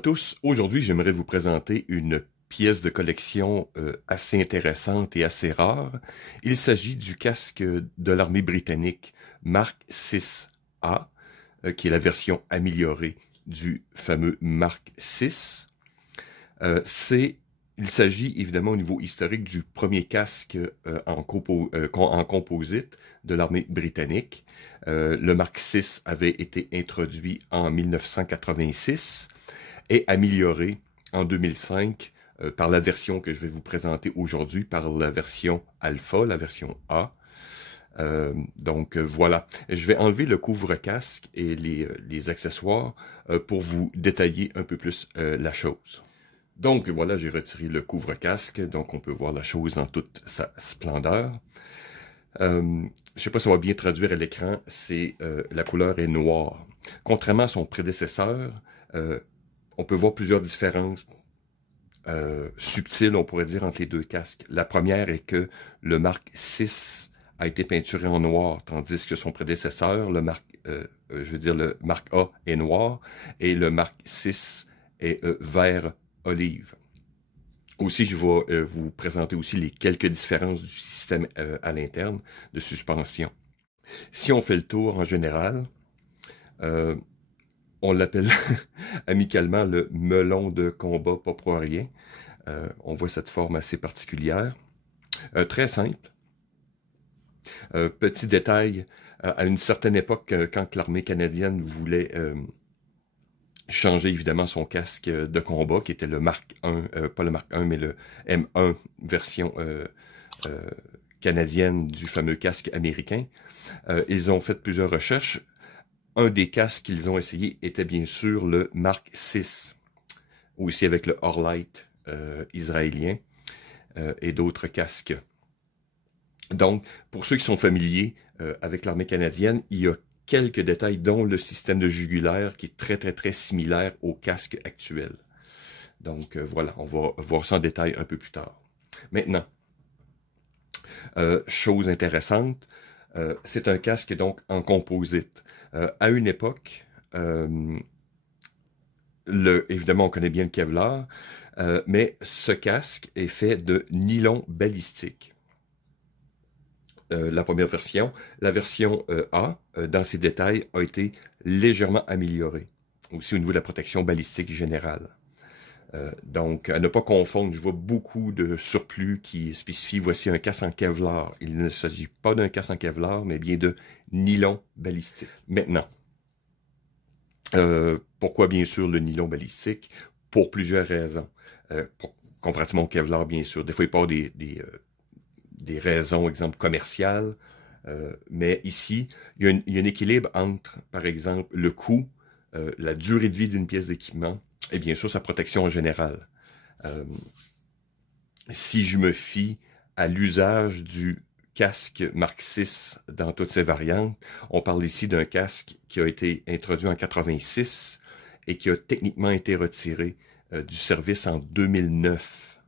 à tous. Aujourd'hui, j'aimerais vous présenter une pièce de collection assez intéressante et assez rare. Il s'agit du casque de l'armée britannique Mark 6A, qui est la version améliorée du fameux Mark 6. Il s'agit évidemment au niveau historique du premier casque en composite de l'armée britannique. Le Mark 6 avait été introduit en 1986 et amélioré en 2005 par la version que je vais vous présenter aujourd'hui, par la version Alpha, la version A. Voilà, je vais enlever le couvre-casque et les accessoires pour vous détailler un peu plus la chose. Donc voilà, j'ai retiré le couvre-casque, donc on peut voir la chose dans toute sa splendeur. Je ne sais pas si on va bien traduire à l'écran, la couleur est noire. Contrairement à son prédécesseur, on peut voir plusieurs différences subtiles, on pourrait dire, entre les deux casques. La première est que le Mark 6 a été peinturé en noir, tandis que son prédécesseur, le Mark A est noir, et le Mark 6 est vert olive. Aussi, je vais vous présenter aussi les quelques différences du système à l'interne de suspension. Si on fait le tour en général, on l'appelle amicalement le melon de combat pas pour rien. On voit cette forme assez particulière. Très simple. Petit détail, à une certaine époque, quand l'armée canadienne voulait changer évidemment son casque de combat, qui était le Mark 1, pas le Mark 1, mais le M1 version canadienne du fameux casque américain. Ils ont fait plusieurs recherches. Un des casques qu'ils ont essayé était bien sûr le Mark 6, aussi avec le Orlight israélien et d'autres casques. Donc, pour ceux qui sont familiers avec l'armée canadienne, il y a quelques détails, dont le système de jugulaire qui est très similaire au casque actuel. Donc voilà, on va voir ça en détail un peu plus tard. Maintenant, chose intéressante, c'est un casque donc en composite. À une époque, évidemment on connaît bien le Kevlar, mais ce casque est fait de nylon balistique. La première version. La version A, dans ses détails, a été légèrement améliorée. Aussi au niveau de la protection balistique générale. Donc, à ne pas confondre, je vois beaucoup de surplus qui spécifient, voici un casque en Kevlar. Il ne s'agit pas d'un casque en Kevlar, mais bien de nylon balistique. Maintenant, pourquoi bien sûr le nylon balistique? Pour plusieurs raisons. Comparativement au Kevlar, bien sûr. Des fois, il part des raisons, exemple, commerciales. Mais ici, il y a un équilibre entre, par exemple, le coût, la durée de vie d'une pièce d'équipement et bien sûr sa protection en général. Si je me fie à l'usage du casque Mark 6 dans toutes ses variantes, on parle ici d'un casque qui a été introduit en 86 et qui a techniquement été retiré du service en 2009.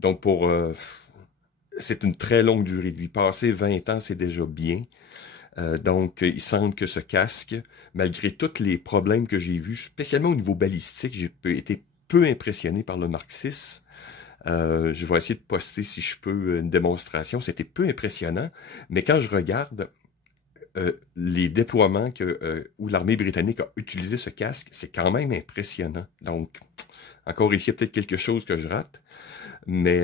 Donc c'est une très longue durée de vie. Passer 20 ans, c'est déjà bien. Donc, il semble que ce casque, malgré tous les problèmes que j'ai vus, spécialement au niveau balistique, j'ai été peu impressionné par le Mark 6. Je vais essayer de poster, si je peux, une démonstration. C'était peu impressionnant, mais quand je regarde les déploiements où l'armée britannique a utilisé ce casque, c'est quand même impressionnant. Donc, encore ici, il y a peut-être quelque chose que je rate, mais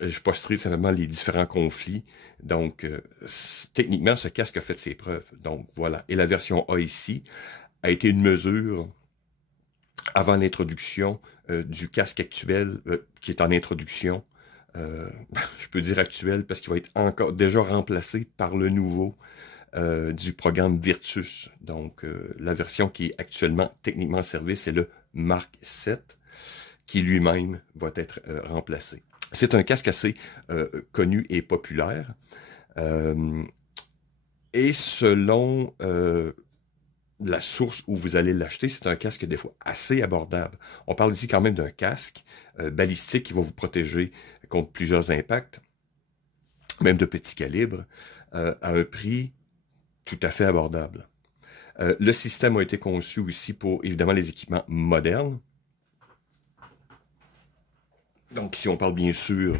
je posterai simplement les différents conflits. Donc, techniquement, ce casque a fait ses preuves. Donc, voilà. Et la version A ici a été une mesure avant l'introduction du casque actuel, qui est en introduction. Je peux dire actuel parce qu'il va être déjà remplacé par le nouveau du programme Virtus. Donc, la version qui est actuellement techniquement en service, c'est le Mark 7, qui lui-même va être remplacé. C'est un casque assez connu et populaire. Et selon la source où vous allez l'acheter, c'est un casque des fois assez abordable. On parle ici quand même d'un casque balistique qui va vous protéger contre plusieurs impacts, même de petit calibre, à un prix tout à fait abordable. Le système a été conçu aussi pour, évidemment, les équipements modernes. Donc, ici, on parle bien sûr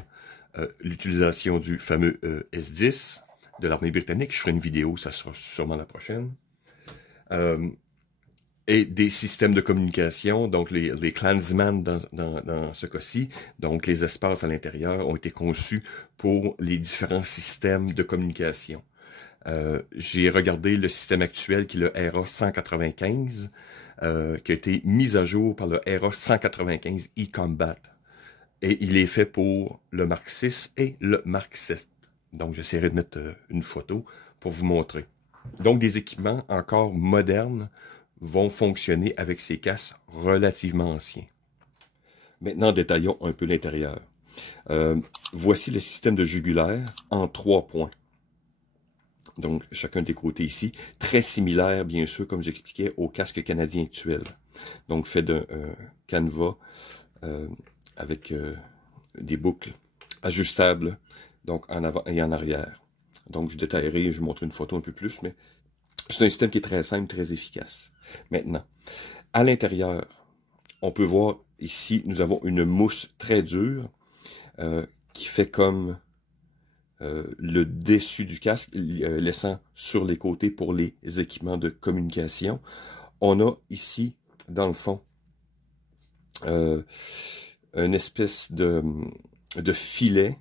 l'utilisation du fameux S-10 de l'armée britannique. Je ferai une vidéo, ça sera sûrement la prochaine. Et des systèmes de communication, donc les Clansman dans ce cas-ci, donc les espaces à l'intérieur ont été conçus pour les différents systèmes de communication. J'ai regardé le système actuel qui est le ERA 195, qui a été mis à jour par le ERA 195 e-Combat. Et il est fait pour le Mark VI et le Mark VII. Donc j'essaierai de mettre une photo pour vous montrer. Donc des équipements encore modernes vont fonctionner avec ces casques relativement anciens. Maintenant, détaillons un peu l'intérieur. Voici le système de jugulaire en 3 points. Donc, chacun des côtés ici, très similaire, bien sûr, comme j'expliquais, au casque canadien actuel. Donc, fait d'un canevas avec des boucles ajustables, donc en avant et en arrière. Donc, je détaillerai, je vous montrerai une photo un peu plus, mais c'est un système qui est très simple, très efficace. Maintenant, à l'intérieur, on peut voir ici, nous avons une mousse très dure qui fait comme le dessus du casque, laissant sur les côtés pour les équipements de communication. On a ici, dans le fond, une espèce de filet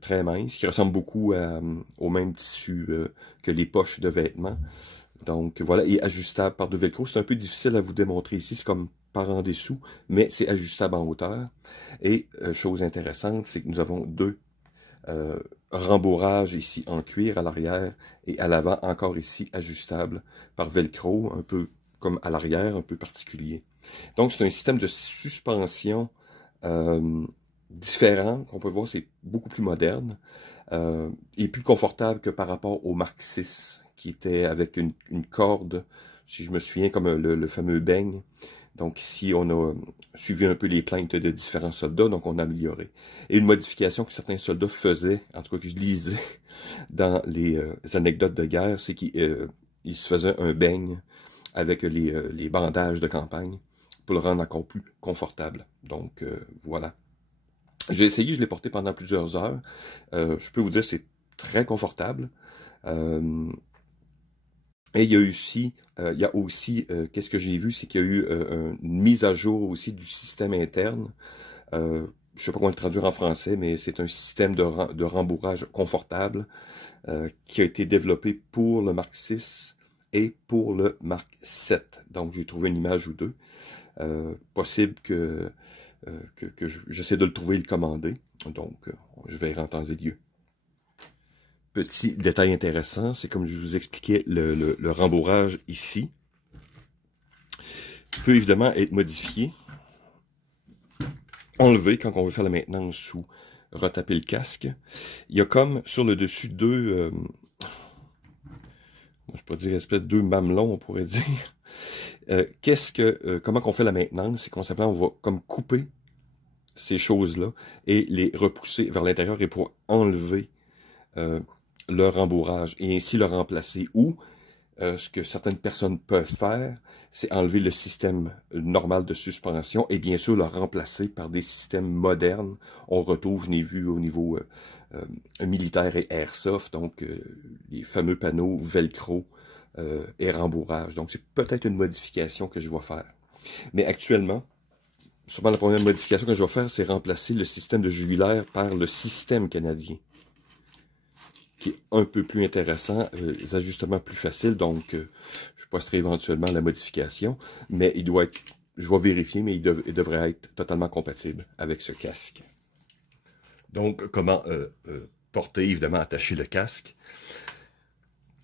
très mince qui ressemble beaucoup au même tissu que les poches de vêtements. Donc voilà, et ajustable par deux velcro. C'est un peu difficile à vous démontrer ici, c'est comme par en dessous, mais c'est ajustable en hauteur. Et chose intéressante, c'est que nous avons deux rembourrages ici en cuir à l'arrière et à l'avant, encore ici ajustable par velcro, un peu comme à l'arrière, un peu particulier. Donc c'est un système de suspension différent, qu'on peut voir, c'est beaucoup plus moderne et plus confortable que par rapport au Mark VI, qui était avec une corde, si je me souviens, comme le fameux beigne. Donc ici, on a suivi un peu les plaintes de différents soldats, donc on a amélioré. Et une modification que certains soldats faisaient, en tout cas que je lisais dans les anecdotes de guerre, c'est qu'ils se faisaient un beigne avec les bandages de campagne pour le rendre encore plus confortable. Donc voilà. J'ai essayé, je l'ai porté pendant plusieurs heures. Je peux vous dire, c'est très confortable. Et il y a aussi, qu'est-ce que j'ai vu, c'est qu'il y a eu une mise à jour aussi du système interne. Je ne sais pas comment le traduire en français, mais c'est un système de rembourrage confortable qui a été développé pour le Mark VI et pour le Mark VII. Donc j'ai trouvé une image ou deux. Possible que j'essaie de le trouver et le commander. Donc je verrai en temps et lieu. Petit détail intéressant, c'est comme je vous expliquais, le rembourrage ici peut évidemment être modifié, enlevé quand on veut faire la maintenance ou retaper le casque. Il y a comme sur le dessus deux, je peux dire espèce de deux mamelons, on pourrait dire. Comment qu'on fait la maintenance? C'est qu'on simplement on va comme couper ces choses-là et les repousser vers l'intérieur et pour enlever le rembourrage et ainsi le remplacer. Ou ce que certaines personnes peuvent faire, c'est enlever le système normal de suspension et bien sûr le remplacer par des systèmes modernes. On retrouve, je n'ai vu au niveau militaire et airsoft, donc les fameux panneaux velcro et rembourrage. Donc c'est peut-être une modification que je vais faire. Mais actuellement, sûrement la première modification que je vais faire, c'est remplacer le système de jugulaire par le système canadien, qui est un peu plus intéressant, les ajustements plus faciles, donc je posterai éventuellement la modification, mais il doit être, je vais vérifier, mais il devrait être totalement compatible avec ce casque. Donc, comment porter, évidemment, attacher le casque.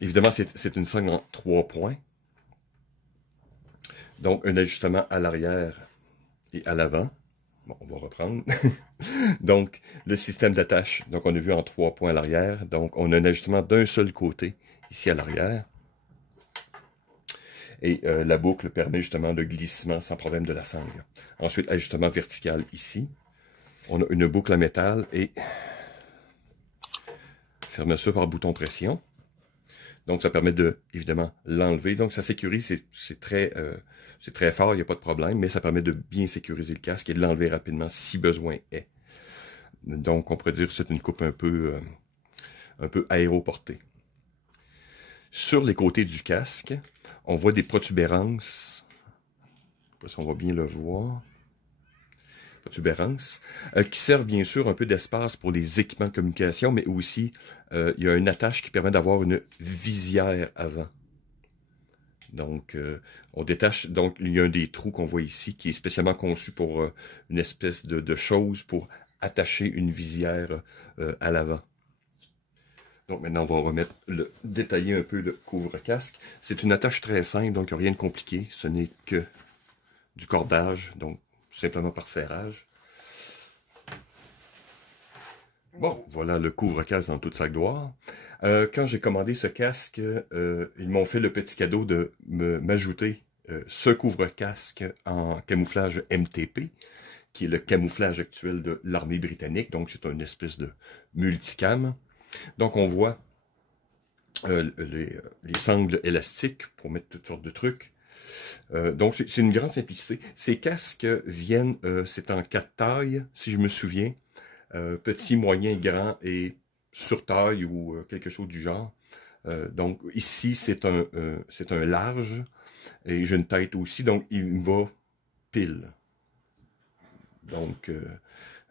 Évidemment, c'est une sangle en 3 points. Donc, un ajustement à l'arrière et à l'avant. Bon, on va reprendre. Donc, le système d'attache, donc on a vu en 3 points à l'arrière. Donc, on a un ajustement d'un seul côté, ici à l'arrière. Et la boucle permet justement de glissement sans problème de la sangle. Ensuite, ajustement vertical ici. On a une boucle en métal et fermeture par bouton pression. Donc, ça permet de, évidemment, l'enlever. Donc, ça sécurise, c'est très fort, il n'y a pas de problème, mais ça permet de bien sécuriser le casque et de l'enlever rapidement si besoin est. Donc, on pourrait dire que c'est une coupe un peu aéroportée. Sur les côtés du casque, on voit des protubérances. Je ne sais pas si on va bien le voir. Protubérances, qui servent bien sûr un peu d'espace pour les équipements de communication, mais aussi il y a une attache qui permet d'avoir une visière avant. Donc, on détache, donc il y a un des trous qu'on voit ici qui est spécialement conçu pour une espèce de chose pour attacher une visière à l'avant. Donc maintenant, on va détailler un peu le couvre-casque. C'est une attache très simple, donc rien de compliqué. Ce n'est que du cordage, donc simplement par serrage. Bon, voilà le couvre-casque dans toute sa gloire. Quand j'ai commandé ce casque, ils m'ont fait le petit cadeau de m'ajouter ce couvre-casque en camouflage MTP, qui est le camouflage actuel de l'armée britannique. Donc, c'est une espèce de multicam. Donc, on voit les sangles élastiques pour mettre toutes sortes de trucs. Donc, c'est une grande simplicité. Ces casques viennent, c'est en 4 tailles, si je me souviens. Petit, moyen, grand et sur taille ou quelque chose du genre. Donc, ici, c'est un large. Et j'ai une tête aussi, donc il me va pile. Donc,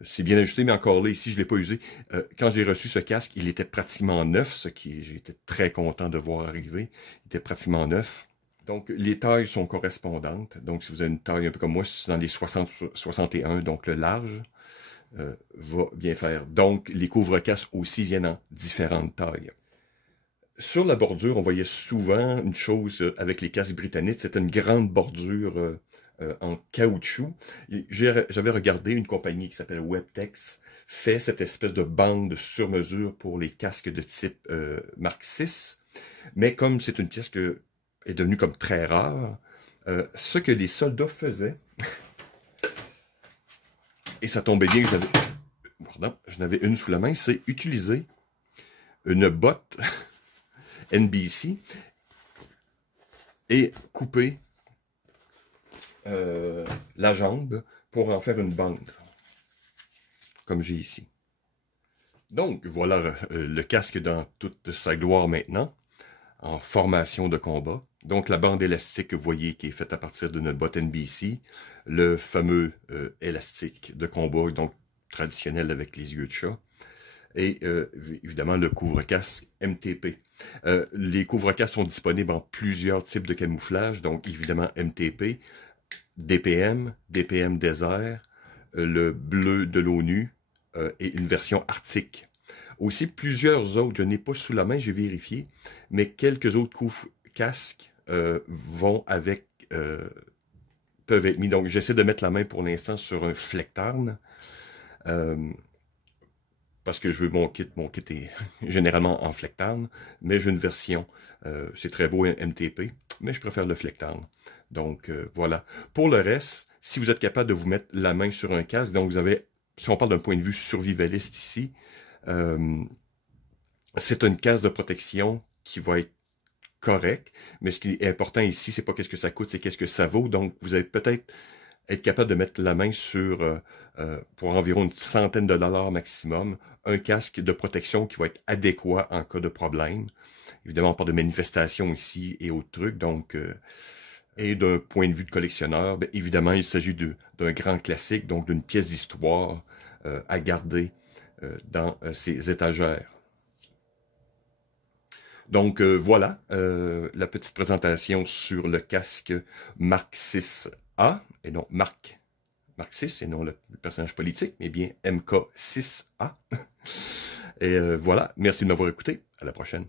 c'est bien ajusté, mais encore là, ici, je ne l'ai pas usé. Quand j'ai reçu ce casque, il était pratiquement neuf, ce qui j'étais très content de voir arriver. Il était pratiquement neuf. Donc, les tailles sont correspondantes. Donc, si vous avez une taille un peu comme moi, c'est dans les 60-61, donc le large va bien faire. Donc, les couvre-casques aussi viennent en différentes tailles. Sur la bordure, on voyait souvent une chose avec les casques britanniques, c'était une grande bordure en caoutchouc. J'avais regardé une compagnie qui s'appelle Webtex, fait cette espèce de bande sur mesure pour les casques de type Mark VI, mais comme c'est une pièce qui est devenue comme très rare, ce que les soldats faisaient, et ça tombait bien que je n'avais une sous la main, c'est utiliser une botte NBC et couper la jambe pour en faire une bande, comme j'ai ici. Donc, voilà le casque dans toute sa gloire maintenant, en formation de combat. Donc, la bande élastique que vous voyez qui est faite à partir d'une botte NBC, le fameux élastique de combat, donc traditionnel avec les yeux de chat, et évidemment le couvre-casque MTP. Les couvre-casques sont disponibles en plusieurs types de camouflage, donc évidemment MTP, DPM, DPM désert, le bleu de l'ONU et une version arctique. Aussi plusieurs autres, je n'ai pas sous la main, j'ai vérifié, mais quelques autres couvre-casques vont avec, peuvent être mis. Donc j'essaie de mettre la main pour l'instant sur un Flecktarn. Parce que je veux mon kit est généralement en Flecktarn, mais j'ai une version, c'est très beau MTP, mais je préfère le Flecktarn. Donc voilà. Pour le reste, si vous êtes capable de vous mettre la main sur un casque, donc vous avez, si on parle d'un point de vue survivaliste ici, c'est une case de protection qui va être correcte, mais ce qui est important ici, c'est pas qu'est-ce que ça coûte, c'est qu'est-ce que ça vaut. Donc vous allez peut-être être capable de mettre la main sur, pour environ une centaine de dollars maximum, un casque de protection qui va être adéquat en cas de problème. Évidemment, on parle de manifestations ici et autres trucs. Donc, et d'un point de vue de collectionneur, bien, évidemment, il s'agit d'un grand classique, donc d'une pièce d'histoire à garder dans ses étagères. Donc voilà la petite présentation sur le casque Mark VI-A, et non Mark VI, et non le personnage politique, mais bien MK6A. Et voilà, merci de m'avoir écouté. À la prochaine.